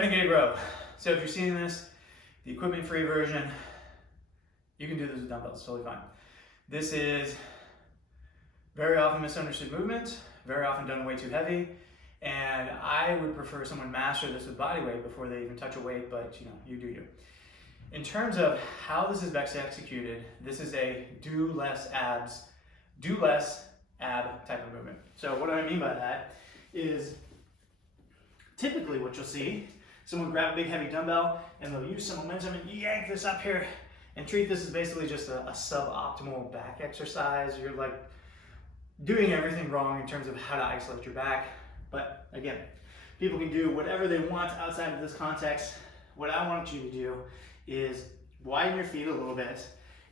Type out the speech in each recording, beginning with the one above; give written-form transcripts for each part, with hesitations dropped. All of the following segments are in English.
Renegade row. So if you're seeing this, the equipment-free version, you can do this with dumbbells, totally fine. This is very often misunderstood movement, very often done way too heavy, and I would prefer someone master this with body weight before they even touch a weight, but you do you. In terms of how this is best executed, this is a do less ab type of movement. So what do I mean by that is typically what you'll see, someone grab a big heavy dumbbell and they'll use some momentum and yank this up here and treat this as basically just a suboptimal back exercise. You're like doing everything wrong in terms of how to isolate your back. But again, people can do whatever they want outside of this context. What I want you to do is widen your feet a little bit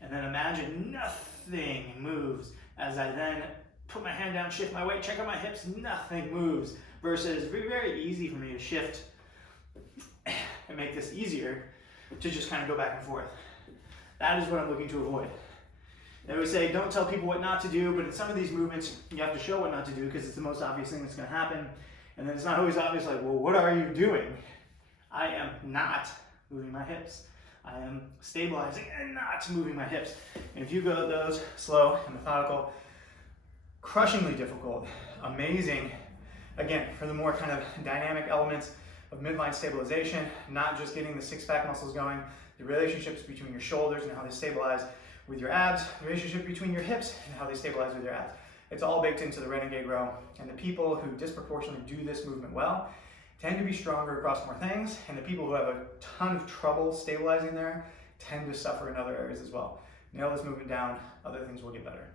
and then imagine nothing moves as I then put my hand down, shift my weight, check out my hips, nothing moves, versus very easy for me to shift and make this easier to just kind of go back and forth. That is what I'm looking to avoid. They always say don't tell people what not to do, but in some of these movements you have to show what not to do because it's the most obvious thing that's going to happen, and then it's not always obvious like, well, what are you doing? I am not moving my hips. I am stabilizing and not moving my hips. And if you go those slow and methodical, crushingly difficult, amazing, again, for the more kind of dynamic elements of midline stabilization, not just getting the six-pack muscles going, the relationships between your shoulders and how they stabilize with your abs, the relationship between your hips and how they stabilize with your abs. It's all baked into the Renegade row. And the people who disproportionately do this movement well tend to be stronger across more things, and the people who have a ton of trouble stabilizing there tend to suffer in other areas as well. Nail this movement down, other things will get better.